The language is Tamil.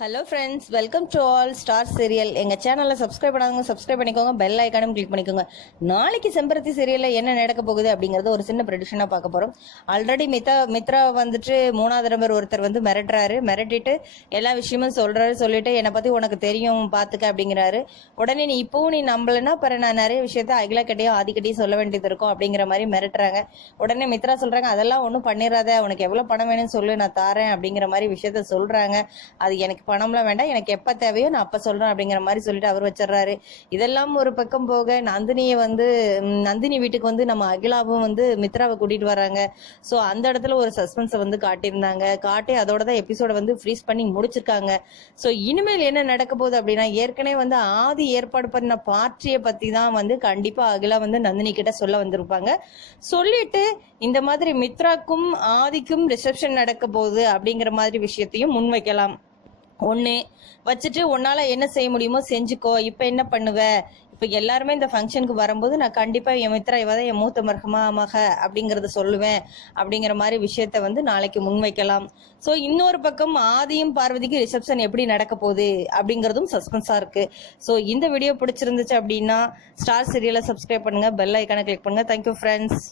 Hello friends, welcome to all star serial. எங்கள் சேனலில் சப்ஸ்கிரைப் பண்ணாதவங்க சப்ஸ்கிரைப் பண்ணிக்கோங்க, பெல் ஐக்கானும் கிளிக் பண்ணிக்கோங்க. நாளைக்கு செம்பருத்தி சீரியலில் என்ன நடக்க போகுது அப்படிங்கிறது ஒரு சின்ன ப்ரெடிக்ஷனாக பார்க்க போகிறோம். ஆல்ரெடி மித்ரா வந்துட்டு 3வது நம்பர் ஒருத்தர் வந்து மிரட்டிட்டு எல்லா விஷயமும் சொல்லிட்டு என்னை பற்றி உனக்கு தெரியும் பார்த்துக்க அப்படிங்கிறாரு. உடனே நீ இப்போவும் நீ நம்பலைன்னா பிற நான் நிறைய விஷயத்த அகிலாக்கிட்டையும் ஆதிக்கிட்டையும் சொல்ல வேண்டியது இருக்கும் அப்படிங்கிற மாதிரி மிரட்டுறாங்க. உடனே மித்ரா சொல்கிறாங்க, அதெல்லாம் ஒன்றும் பண்ணிடாத, உனக்கு எவ்வளோ பணம் வேணும்னு சொல்லு, நான் தாரேன் அப்படிங்கிற மாதிரி விஷயத்த சொல்கிறாங்க. அது எனக்கு பணம்லாம் வேண்டாம், எனக்கு எப்ப தேவையோ நான் அப்ப சொல்றேன் அப்படிங்கிற மாதிரி சொல்லிட்டு அவர் வச்சிடறாரு. இதெல்லாம் ஒரு பக்கம் போக நந்தினி வீட்டுக்கு வந்து நம்ம அகிலாவும் வந்து மித்ராவை கூட்டிட்டு வராங்க. ஸோ அந்த இடத்துல ஒரு சஸ்பென்ஸை வந்து காட்டி அதோட தான் எபிசோட வந்து ஃப்ரீஸ் பண்ணி முடிச்சிருக்காங்க. ஸோ இனிமேல் என்ன நடக்க போகுது அப்படின்னா, ஏற்கனவே வந்து ஆதி ஏற்பாடு பண்ண பார்ட்டியை பத்தி தான் வந்து கண்டிப்பா அகிலா வந்து நந்தினி கிட்ட சொல்ல வந்திருப்பாங்க. சொல்லிட்டு இந்த மாதிரி மித்ராக்கும் ஆதிக்கும் ரிசப்ஷன் நடக்க போகுது அப்படிங்கிற மாதிரி விஷயத்தையும் முன்வைக்கலாம். ஒன்று வச்சுட்டு உன்னால என்ன செய்ய முடியுமோ செஞ்சுக்கோ, இப்போ என்ன பண்ணுவ, இப்போ எல்லாருமே இந்த ஃபங்க்ஷனுக்கு வரும்போது நான் கண்டிப்பாக என் மித்ரா இவதான் என் மூத்த மக அப்படிங்கிறத சொல்லுவேன் அப்படிங்கிற மாதிரி விஷயத்த வந்து நாளைக்கு முன்வைக்கலாம். ஸோ இன்னொரு பக்கம் ஆதியும் பார்வதிக்கு ரிசப்ஷன் எப்படி நடக்க போகுது அப்படிங்கிறதும் சஸ்பென்ஸாக இருக்கு. ஸோ இந்த வீடியோ பிடிச்சிருந்துச்சு அப்படின்னா ஸ்டார் சீரியலை சப்ஸ்கிரைப் பண்ணுங்க, பெல் ஐக்கானை கிளிக் பண்ணுங்க. Thank you friends.